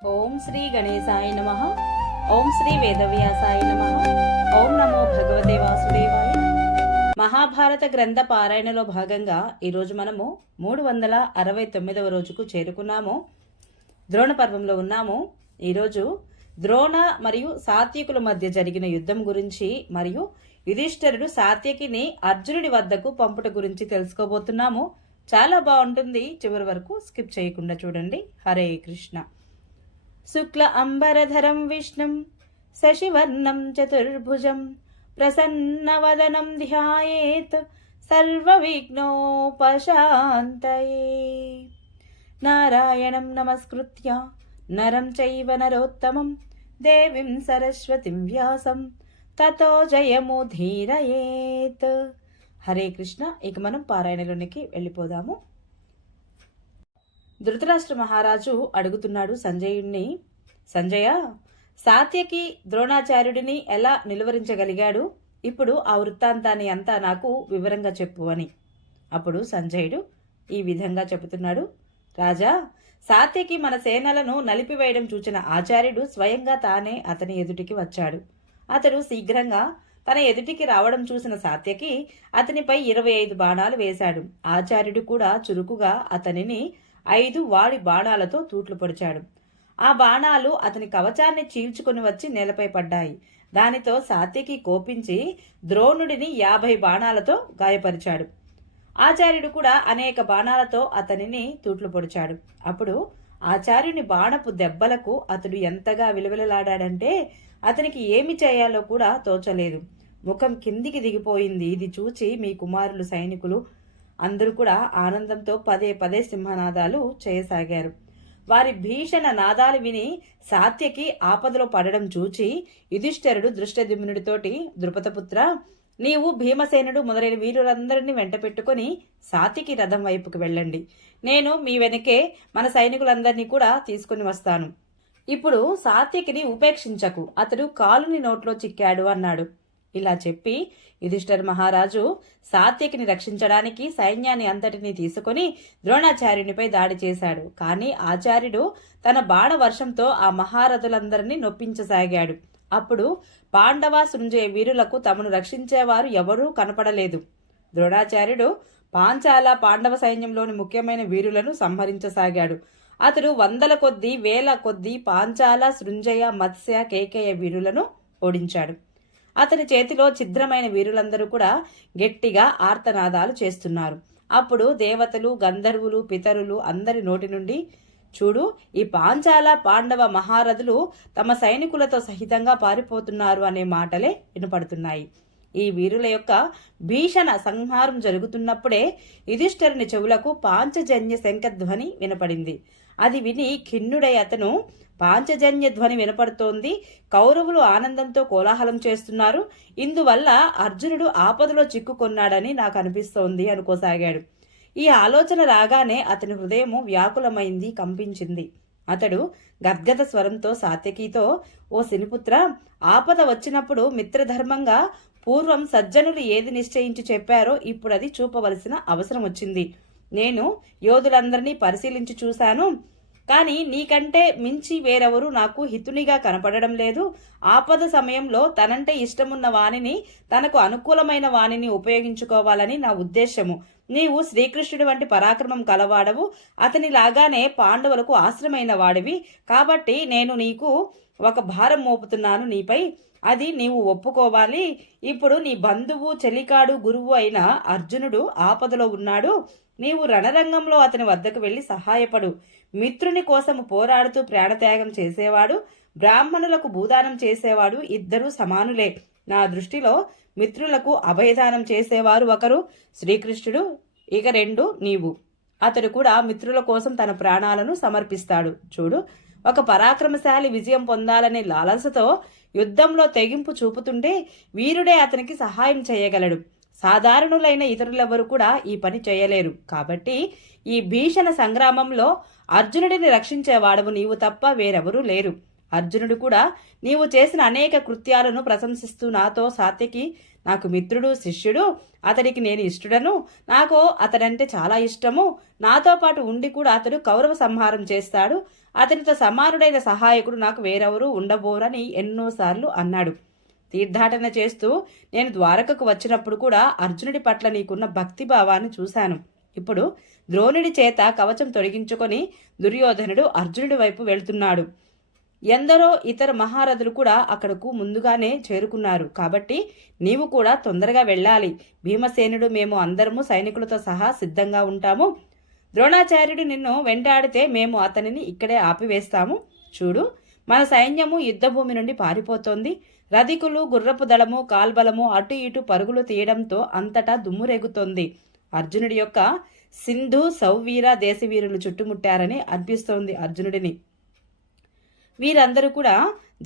ఓం శ్రీ గణేశాయ నమః. ఓం శ్రీ వేదవ్యాసాయ నమః. ఓం నమో భగవతే వాసుదేవాయ. మహాభారత గ్రంథ పారాయణలో భాగంగా ఈరోజు మనము 369వ రోజుకు చేరుకున్నాము. ద్రోణ పర్వంలో ఉన్నాము. ఈరోజు ద్రోణ మరియు సాత్యకుల మధ్య జరిగిన యుద్ధం గురించి మరియు యుధిష్ఠిరుడు సాత్యకిని అర్జునుడి వద్దకు పంపుట గురించి తెలుసుకోబోతున్నాము. చాలా బాగుంటుంది, చివరి వరకు స్కిప్ చేయకుండా చూడండి. హరే కృష్ణ. శుక్ల అంబరధరం విష్ణుం శశివర్ణం చతుర్భుజం ప్రసన్నవదనం ధ్యాయేత్ సర్వవిఘ్నోపశాంతయే. నారాయణం నమస్కృత్య నరం చైవ నరోత్తమం దేవీం సరస్వతిం వ్యాసం తతో జయముధీరయేత్. హరే కృష్ణ. ఇక మనం పారాయణలోనికి వెళ్ళిపోదాము. ధృతరాష్ట్ర మహారాజు అడుగుతున్నాడు సంజయుణ్ణి, సంజయ, సాత్యకి ద్రోణాచార్యుడిని ఎలా నిలువరించగలిగాడు? ఇప్పుడు ఆ వృత్తాంతాన్ని అంతా నాకు వివరంగా చెప్పు అని. అప్పుడు సంజయుడు ఈ విధంగా చెబుతున్నాడు. రాజా, సాత్యకి మన సేనలను నలిపివేయడం చూచిన ఆచార్యుడు స్వయంగా తానే అతని ఎదుటికి వచ్చాడు. అతడు శీఘ్రంగా తన ఎదుటికి రావడం చూసిన సాత్యకి అతనిపై 25 బాణాలు వేశాడు. ఆచార్యుడు కూడా చురుకుగా అతనిని 5 వాడి బాణాలతో తూట్లు పొడిచాడు. ఆ బాణాలు అతని కవచాన్ని చీల్చుకుని వచ్చి నేలపై పడ్డాయి. దానితో సాత్యకి కోపించి ద్రోణుడిని 50 బాణాలతో గాయపరిచాడు. ఆచార్యుడు కూడా అనేక బాణాలతో అతనిని తూట్లు పొడిచాడు. అప్పుడు ఆచార్యుని బాణపు దెబ్బలకు అతడు ఎంతగా విలువలాడాడంటే అతనికి ఏమి చేయాలో కూడా తోచలేదు. ముఖం కిందికి దిగిపోయింది. ఇది చూచి మీ కుమారులు సైనికులు అందరూ కూడా ఆనందంతో పదే పదే సింహనాదాలు చేయసాగారు. వారి భీషణ నాదాలు విని సాత్యకి ఆపదలో పడడం చూచి యుధిష్ఠిరుడు దృష్టద్యుమ్నుడితోటి, ద్రుపదపుత్ర, నీవు భీమసేనుడు మొదలైన వీరులందరినీ వెంట పెట్టుకుని సాత్యకి రథం వైపుకు వెళ్ళండి. నేను మీ వెనకే మన సైనికులందరినీ కూడా తీసుకుని వస్తాను. ఇప్పుడు సాత్యకిని ఉపేక్షించకు, అతడు కాలుని నోట్లో చిక్కాడు అన్నాడు. ఇలా చెప్పి యుధిష్ఠిర మహారాజు సాత్యకిని రక్షించడానికి సైన్యాన్ని అంతటినీ తీసుకుని ద్రోణాచార్యునిపై దాడి చేశాడు. కానీ ఆచార్యుడు తన బాణ వర్షంతో ఆ మహారథులందరినీ నొప్పించసాగాడు. అప్పుడు పాండవ సృంజయ వీరులకు తమను రక్షించేవారు ఎవరూ కనపడలేదు. ద్రోణాచార్యుడు పాంచాల పాండవ సైన్యంలోని ముఖ్యమైన వీరులను సంహరించసాగాడు. అతడు 100ల కొద్దీ 1000 కొద్దీ పాంచాల, సృంజయ, మత్స్య, కేకేయ వీరులను ఓడించాడు. అతని చేతిలో ఛిద్రమైన వీరులందరూ కూడా గట్టిగా ఆర్తనాదాలు చేస్తున్నారు. అప్పుడు దేవతలు, గంధర్వులు, పితరులు అందరి నోటి నుండి, చూడు, ఈ పాంచాల పాండవ మహారథులు తమ సైనికులతో సహితంగా పారిపోతున్నారు అనే మాటలే వినపడుతున్నాయి. ఈ వీరుల యొక్క భీషణ సంహారం జరుగుతున్నప్పుడే యుధిష్ఠిరుని చెవులకు పాంచజన్య శంఖధ్వని వినపడింది. అది విని ఖిన్నుడై అతను, పాంచజన్య ధ్వని వినపడుతోంది, కౌరవులు ఆనందంతో కోలాహలం చేస్తున్నారు, ఇందువల్ల అర్జునుడు ఆపదలో చిక్కుకొన్నాడని నాకు అనిపిస్తోంది అనుకోసాగాడు. ఈ ఆలోచన రాగానే అతని హృదయము వ్యాకులమైంది, కంపించింది. అతడు గద్గద స్వరంతో సాత్యకితో, ఓ సినిపుత్ర, ఆపద వచ్చినప్పుడు మిత్రధర్మంగా పూర్వం సజ్జనులు ఏది నిశ్చయించి చెప్పారో ఇప్పుడు అది చూపవలసిన అవసరం వచ్చింది. నేను యోధులందరినీ పరిశీలించి చూశాను, కానీ నీకంటే మించి వేరెవరూ నాకు హితునిగా కనపడడం లేదు. ఆపద సమయంలో తనంటే ఇష్టమున్న వాణిని, తనకు అనుకూలమైన వాణిని ఉపయోగించుకోవాలని నా ఉద్దేశము. నీవు శ్రీకృష్ణుడి వంటి పరాక్రమం కలవాడవు, అతని లాగానే పాండవులకు ఆశ్రమైన వాడివి. కాబట్టి నేను నీకు ఒక భారం మోపుతున్నాను నీపై, అది నీవు ఒప్పుకోవాలి. ఇప్పుడు నీ బంధువు, చెలికాడు, గురువు అయిన అర్జునుడు ఆపదలో ఉన్నాడు. నీవు రణరంగంలో అతని వద్దకు వెళ్లి సహాయపడు. మిత్రుని కోసము పోరాడుతూ ప్రాణత్యాగం చేసేవాడు, బ్రాహ్మణులకు భూదానం చేసేవాడు ఇద్దరూ సమానులే. నా దృష్టిలో మిత్రులకు అభయదానం చేసేవారు ఒకరు శ్రీకృష్ణుడు, ఇక 2 నీవు. అతడు కూడా మిత్రుల కోసం తన ప్రాణాలను సమర్పిస్తాడు. చూడు, ఒక పరాక్రమశాలి విజయం పొందాలనే లాలసతో యుద్ధంలో తెగింపు చూపుతుంటే వీరుడే అతనికి సహాయం చేయగలడు. సాధారణులైన ఇతరులెవరు కూడా ఈ పని చేయలేరు. కాబట్టి ఈ భీషణ సంగ్రామంలో అర్జునుడిని రక్షించేవాడవు నీవు తప్ప వేరెవరూ లేరు. అర్జునుడు కూడా నీవు చేసిన అనేక కృత్యాలను ప్రశంసిస్తూ నాతో, సాత్యకి నాకు మిత్రుడు, శిష్యుడు, అతడికి నేను ఇష్టడను, నాకు అతడంటే చాలా ఇష్టము, నాతో పాటు ఉండి కూడా అతడు కౌరవ సంహారం చేస్తాడు, అతనితో సమానుడైన సహాయకుడు నాకు వేరెవరూ ఉండబోరని ఎన్నోసార్లు అన్నాడు. తీర్థాటన చేస్తూ నేను ద్వారకకు వచ్చినప్పుడు కూడా అర్జునుడి పట్ల నీకున్న భక్తిభావాన్ని చూశాను. ఇప్పుడు ద్రోణుడి చేత కవచం తొలగించుకొని దుర్యోధనుడు అర్జునుడి వైపు వెళ్తున్నాడు. ఎందరో ఇతర మహారథులు కూడా అక్కడకు ముందుగానే చేరుకున్నారు. కాబట్టి నీవు కూడా తొందరగా వెళ్ళాలి. భీమసేనుడు మేము అందరము సైనికులతో సహా సిద్ధంగా ఉంటాము. ద్రోణాచార్యుడు నిన్ను వెంటాడితే మేము అతనిని ఇక్కడే ఆపివేస్తాము. చూడు, మన సైన్యము యుద్ధభూమి నుండి పారిపోతోంది. రధికులు, గుర్రపు దళము, కాల్బలము అటు ఇటు పరుగులు తీయడంతో అంతటా దుమ్మురేగుతోంది. అర్జునుడి యొక్క సింధు, సౌవీర దేశవీరులు చుట్టుముట్టారని అనిపిస్తోంది అర్జునుడిని. వీరందరూ కూడా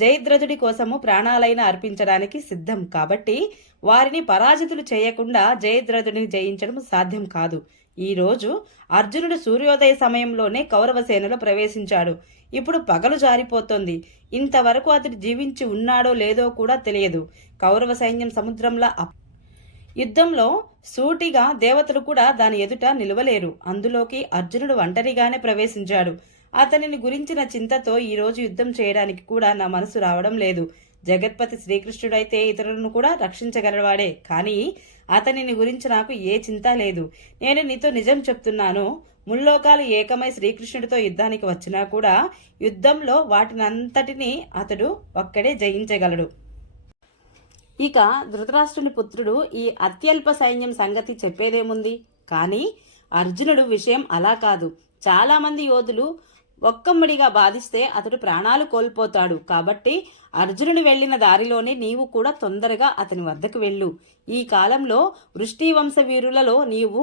జయద్రథుడి కోసము ప్రాణాలైనా అర్పించడానికి సిద్ధం. కాబట్టి వారిని పరాజితులు చేయకుండా జయద్రథుడిని జయించడం సాధ్యం కాదు. ఈరోజు అర్జునుడు సూర్యోదయ సమయంలోనే కౌరవ సేనలో ప్రవేశించాడు. ఇప్పుడు పగలు జారిపోతోంది. ఇంతవరకు అతడు జీవించి ఉన్నాడో లేదో కూడా తెలియదు. కౌరవ సైన్యం సముద్రంలా యుద్ధంలో సూటిగా దేవతలు కూడా దాని ఎదుట నిలవలేరు. అందులోకి అర్జునుడు ఒంటరిగానే ప్రవేశించాడు. అతనిని గురించిన చింతతో ఈరోజు యుద్ధం చేయడానికి కూడా నా మనసు రావడం లేదు. జగత్పతి శ్రీకృష్ణుడైతే ఇతరులను కూడా రక్షించగలవాడే, కానీ అతనిని గురించి నాకు ఏ చింత లేదు. నేను నీతో నిజం చెప్తున్నాను. ముల్లోకాలు ఏకమై శ్రీకృష్ణుడితో యుద్ధానికి వచ్చినా కూడా యుద్ధంలో వాటినంతటినీ అతడు ఒక్కడే జయించగలడు. ఇక ధృతరాష్ట్రుని పుత్రుడు ఈ అత్యల్ప సైన్యం సంగతి చెప్పేదేముంది? కానీ అర్జునుడు విషయం అలా కాదు. చాలా మంది యోధులు ఒక్కమ్మడిగా బాధిస్తే అతడు ప్రాణాలు కోల్పోతాడు. కాబట్టి అర్జునుడు వెళ్లిన దారిలోనే నీవు కూడా తొందరగా అతని వద్దకు వెళ్ళు. ఈ కాలంలో వృష్టివంశ వీరులలో నీవు,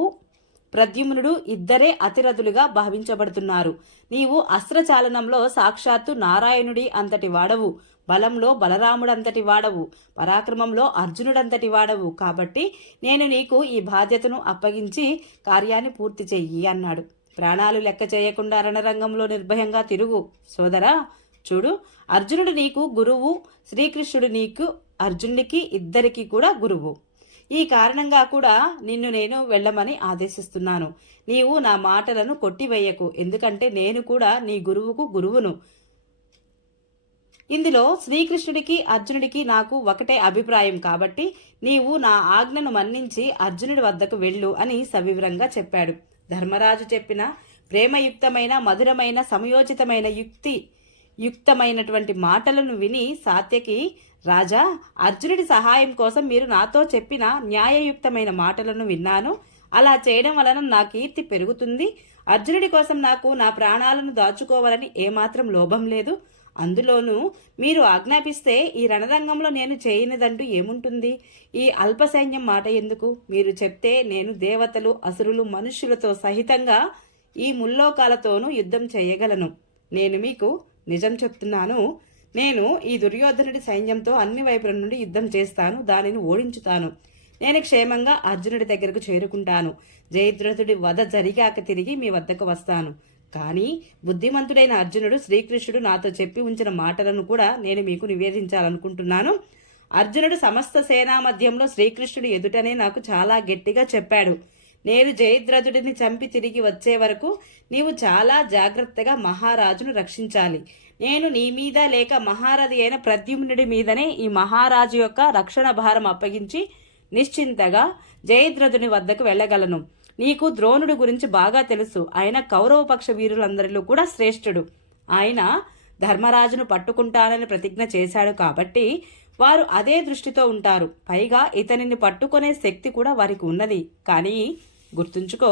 ప్రద్యుమ్నుడు ఇద్దరే అతిరథులుగా భావించబడుతున్నారు. నీవు అస్త్రచాలనంలో సాక్షాత్తు నారాయణుడి అంతటి వాడవు, బలంలో బలరాముడంతటి వాడవు, పరాక్రమంలో అర్జునుడంతటి వాడవు. కాబట్టి నేను నీకు ఈ బాధ్యతను అప్పగించి కార్యాన్ని పూర్తి చెయ్యి అన్నాడు. ప్రాణాలు లెక్క చేయకుండా రణరంగంలో నిర్భయంగా తిరుగు సోదరా. చూడు, అర్జునుడు నీకు గురువు, శ్రీకృష్ణుడు నీకు అర్జునుడికి ఇద్దరికి కూడా గురువు. ఈ కారణంగా కూడా నిన్ను నేను వెళ్ళమని ఆదేశిస్తున్నాను. నీవు నా మాటలను కొట్టివేయకు, ఎందుకంటే నేను కూడా నీ గురువుకు గురువును. ఇందులో శ్రీకృష్ణుడికి అర్జునుడికి నాకు ఒకటే అభిప్రాయం. కాబట్టి నీవు నా ఆజ్ఞను మన్నించి అర్జునుడి వద్దకు వెళ్ళు అని సవివరంగా చెప్పాడు. ధర్మరాజు చెప్పిన ప్రేమయుక్తమైన, మధురమైన, సమయోచితమైన యుక్తమైనటువంటి మాటలను విని సాత్యకి, రాజా, అర్జునుడి సహాయం కోసం మీరు నాతో చెప్పిన న్యాయయుక్తమైన మాటలను విన్నాను. అలా చేయడం వలన నా కీర్తి పెరుగుతుంది. అర్జునుడి కోసం నాకు నా ప్రాణాలను దాచుకోవాలని ఏమాత్రం లోభం లేదు. అందులోనూ మీరు ఆజ్ఞాపిస్తే ఈ రణరంగంలో నేను చేయనిదంటూ ఏముంటుంది? ఈ అల్ప సైన్యం మాట ఎందుకు? మీరు చెప్తే నేను దేవతలు, అసురులు, మనుష్యులతో సహితంగా ఈ ముల్లోకాలతోనూ యుద్ధం చేయగలను. నేను మీకు నిజం చెప్తున్నాను. నేను ఈ దుర్యోధనుడి సైన్యంతో అన్ని వైపుల నుండి యుద్ధం చేస్తాను, దానిని ఓడించుతాను. నేను క్షేమంగా అర్జునుడి దగ్గరకు చేరుకుంటాను. జయద్రథుడి వధ జరిగాక తిరిగి మీ వద్దకు వస్తాను. కానీ బుద్ధిమంతుడైన అర్జునుడు, శ్రీకృష్ణుడు నాతో చెప్పి ఉంచిన మాటలను కూడా నేను మీకు నివేదించాలనుకుంటున్నాను. అర్జునుడు సమస్త సేనా మధ్యంలో శ్రీకృష్ణుడు ఎదుటనే నాకు చాలా గట్టిగా చెప్పాడు. నేను జయద్రథుడిని చంపి తిరిగి వచ్చే వరకు నీవు చాలా జాగ్రత్తగా మహారాజును రక్షించాలి. నేను నీ మీద లేక మహారథి అయిన ప్రద్యుమ్నుడి మీదనే ఈ మహారాజు యొక్క రక్షణ భారం అప్పగించి నిశ్చింతగా జయద్రథుని వద్దకు వెళ్ళగలను. నీకు ద్రోణుడి గురించి బాగా తెలుసు. ఆయన కౌరవపక్ష వీరులందరిలో కూడా శ్రేష్ఠుడు. ఆయన ధర్మరాజును పట్టుకుంటానని ప్రతిజ్ఞ చేశాడు. కాబట్టి వారు అదే దృష్టితో ఉంటారు. పైగా ఇతనిని పట్టుకునే శక్తి కూడా వారికి ఉన్నది. కానీ గుర్తుంచుకో,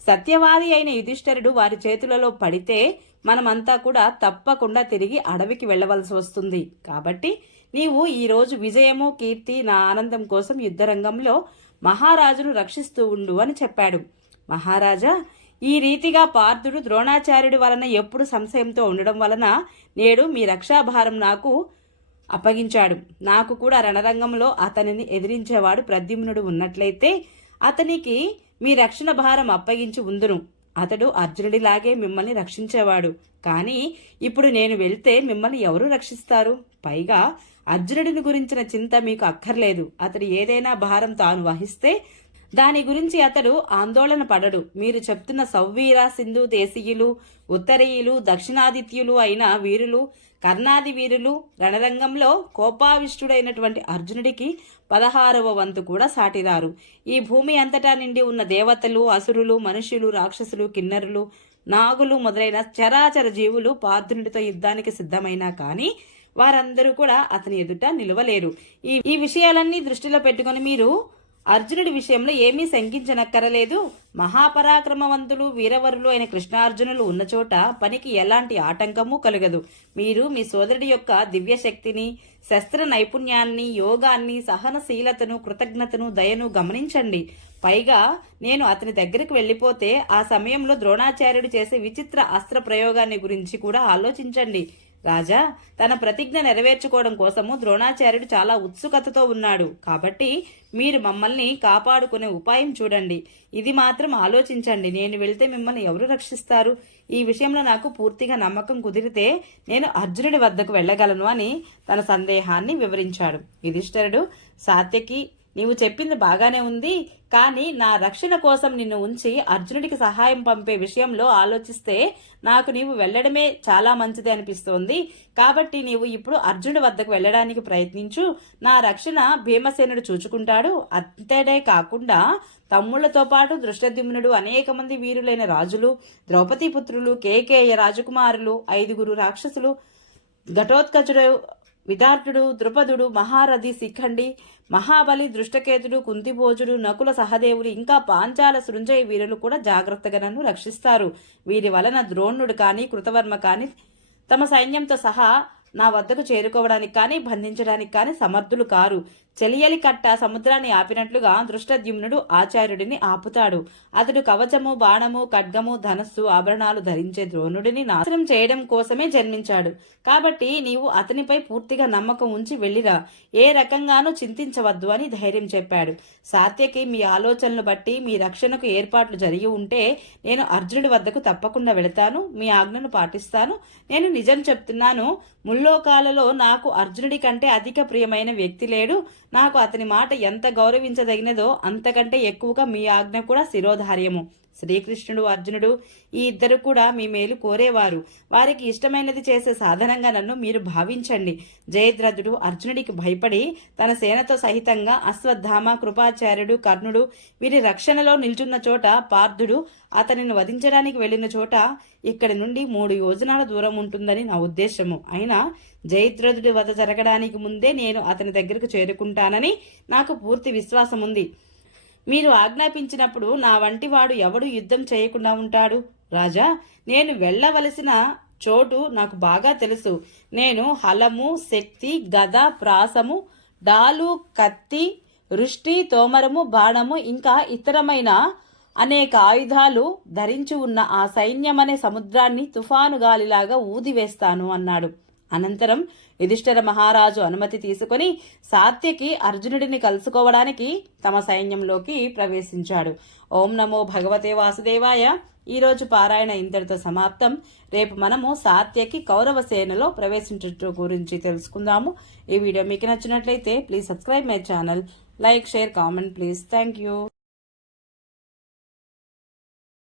సత్యవాది అయిన యుధిష్ఠిరుడు వారి చేతులలో పడితే మనమంతా కూడా తప్పకుండా తిరిగి అడవికి వెళ్ళవలసి వస్తుంది. కాబట్టి నీవు ఈరోజు విజయము, కీర్తి, నా ఆనందం కోసం యుద్ధరంగంలో మహారాజును రక్షిస్తూ ఉండు అని చెప్పాడు. మహారాజా, ఈ రీతిగా పార్థుడు ద్రోణాచార్యుడి వలన ఎప్పుడు సంశయంతో ఉండడం వలన నేడు మీ రక్షాభారం నాకు అప్పగించాడు. నాకు కూడా రణరంగంలో అతనిని ఎదిరించేవాడు ప్రద్యుమ్నుడు ఉన్నట్లయితే అతనికి మీ రక్షణ భారం అప్పగించి ఉందును. అతడు అర్జునుడిలాగే మిమ్మల్ని రక్షించేవాడు. కానీ ఇప్పుడు నేను వెళ్తే మిమ్మల్ని ఎవరు రక్షిస్తారు? పైగా అర్జునుడిని గురించిన చింత మీకు అక్కర్లేదు. అతడు ఏదైనా భారం తాను వహిస్తే దాని గురించి అతడు ఆందోళన పడడు. మీరు చెప్తున్న సౌవీర సింధు దేశీయులు, ఉత్తరీయులు, దక్షిణాదిత్యులు అయిన వీరులు, కర్ణాది వీరులు, రణరంగంలో కోపావిష్టుడైనటువంటి అర్జునుడికి 16వ వంతు కూడా సాటిరారు. ఈ భూమి అంతటా నిండి ఉన్న దేవతలు, అసురులు, మనుష్యులు, రాక్షసులు, కిన్నరులు, నాగులు మొదలైన చరాచర జీవులు పార్థునుడితో యుద్ధానికి సిద్ధమైనా కానీ వారందరూ కూడా అతని ఎదుట నిలవలేరు. ఈ విషయాలన్నీ దృష్టిలో పెట్టుకుని మీరు అర్జునుడి విషయంలో ఏమీ శంకించనక్కరలేదు. మహాపరాక్రమవంతులు, వీరవరులు అయిన కృష్ణార్జునులు ఉన్న చోట పనికి ఎలాంటి ఆటంకము కలగదు. మీరు మీ సోదరుడి యొక్క దివ్యశక్తిని, శస్త్ర నైపుణ్యాన్ని, యోగాన్ని, సహనశీలతను, కృతజ్ఞతను, దయను గమనించండి. పైగా నేను అతని దగ్గరికి వెళ్ళిపోతే ఆ సమయంలో ద్రోణాచార్యుడు చేసే విచిత్ర అస్త్ర ప్రయోగాన్ని గురించి కూడా ఆలోచించండి. రాజా, తన ప్రతిజ్ఞ నెరవేర్చుకోవడం కోసము ద్రోణాచార్యుడు చాలా ఉత్సుకతతో ఉన్నాడు. కాబట్టి మీరు మమ్మల్ని కాపాడుకునే ఉపాయం చూడండి. ఇది మాత్రం ఆలోచించండి. నేను వెళ్తే మిమ్మల్ని ఎవరు రక్షిస్తారు? ఈ విషయంలో నాకు పూర్తిగా నమ్మకం కుదిరితే నేను అర్జునుడి వద్దకు వెళ్ళగలను అని తన సందేహాన్ని వివరించాడు. యుధిష్ఠిరుడు, సాత్యకి, నీవు చెప్పింది బాగానే ఉంది, కానీ నా రక్షణ కోసం నిన్ను ఉంచి అర్జునుడికి సహాయం పంపే విషయంలో ఆలోచిస్తే నాకు నీవు వెళ్లడమే చాలా మంచిది అనిపిస్తోంది. కాబట్టి నీవు ఇప్పుడు అర్జునుడి వద్దకు వెళ్ళడానికి ప్రయత్నించు. నా రక్షణ భీమసేనుడు చూచుకుంటాడు. అంతేనే కాకుండా తమ్ముళ్లతో పాటు దృష్టద్యుమ్నుడు, అనేక మంది వీరులైన రాజులు, ద్రౌపదీ పుత్రులు, కేకేయ రాజకుమారులు, 5 రాక్షసులు, ఘటోత్కచుడు, విదార్టుడు, ద్రుపదుడు, మహారథి, శిఖండి, మహాబలి, దృష్టకేతుడు, కుంతిభోజుడు, నకుల సహదేవులు, ఇంకా పాంచాల సృంజయ వీరులు కూడా జాగ్రత్తగా నన్ను రక్షిస్తారు. వీరి వలన ద్రోణుడు కానీ, కృతవర్మ కానీ తమ సైన్యంతో సహా నా వద్దకు చేరుకోవడానికి కానీ, బంధించడానికి కానీ సమర్థులు కారు. చెలియలి కట్ట సముద్రాన్ని ఆపినట్లుగా దృష్టద్యుమ్నుడు ఆచార్యుడిని ఆపుతాడు. అతడు కవచము, బాణము, ఖడ్గము, ధనస్సు, ఆభరణాలు ధరించే ద్రోణుడిని నాశనం చేయడం కోసమే జన్మించాడు. కాబట్టి నీవు అతనిపై పూర్తిగా నమ్మకం ఉంచి వెళ్ళిరా. ఏ రకంగానూ చింతించవద్దు అని ధైర్యం చెప్పాడు. సాత్యకి, మీ ఆలోచనలు బట్టి మీ రక్షణకు ఏర్పాట్లు జరిగి ఉంటే నేను అర్జునుడి వద్దకు తప్పకుండా వెళతాను. మీ ఆజ్ఞను పాటిస్తాను. నేను నిజం చెప్తున్నాను. ముల్లోకాలలో నాకు అర్జునుడి కంటే అధిక ప్రియమైన వ్యక్తి లేడు. నాకు అతని మాట ఎంత గౌరవించదగినదో అంతకంటే ఎక్కువగా మీ ఆజ్ఞ కూడా శిరోధార్యము. శ్రీకృష్ణుడు, అర్జునుడు ఈ ఇద్దరు కూడా మీ మేలు కోరేవారు. వారికి ఇష్టమైనది చేసే సాధనంగా నన్ను మీరు భావించండి. జయద్రథుడు అర్జునుడికి భయపడి తన సేనతో సహితంగా అశ్వత్థామ, కృపాచార్యుడు, కర్ణుడు వీరి రక్షణలో నిల్చున్న చోట, పార్థుడు అతనిని వధించడానికి వెళ్లిన చోట ఇక్కడి నుండి 3 యోజనాల దూరం ఉంటుందని నా ఉద్దేశము. అయినా జయద్రథుడి వధ జరగడానికి ముందే నేను అతని దగ్గరకు చేరుకుంటానని నాకు పూర్తి విశ్వాసం ఉంది. మీరు ఆజ్ఞాపించినప్పుడు నా వంటి వాడు ఎవడు యుద్ధం చేయకుండా ఉంటాడు? రాజా, నేను వెళ్ళవలసిన చోటు నాకు బాగా తెలుసు. నేను హలము, శక్తి, గద, ప్రాసము, డాలు, కత్తి, రుష్టి, తోమరము, బాణము ఇంకా ఇతరమైన అనేక ఆయుధాలు ధరించి ఉన్న ఆ సైన్యమనే సముద్రాన్ని తుఫాను గాలిలాగా ఊదివేస్తాను అన్నాడు. అనంతరం యుధిష్ఠిర మహారాజు అనుమతి తీసుకుని సాత్యకి అర్జునుడిని కలుసుకోవడానికి తమ సైన్యంలోకి ప్రవేశించాడు. ఓం నమో భగవతే వాసుదేవాయ. ఈరోజు పారాయణ ఇంతటితో సమాప్తం. రేపు మనము సాత్యకి కౌరవ సేనలో ప్రవేశించడం గురించి తెలుసుకుందాము. ఈ వీడియో మీకు నచ్చినట్లయితే please subscribe my channel. Like, share, comment please. Thank you.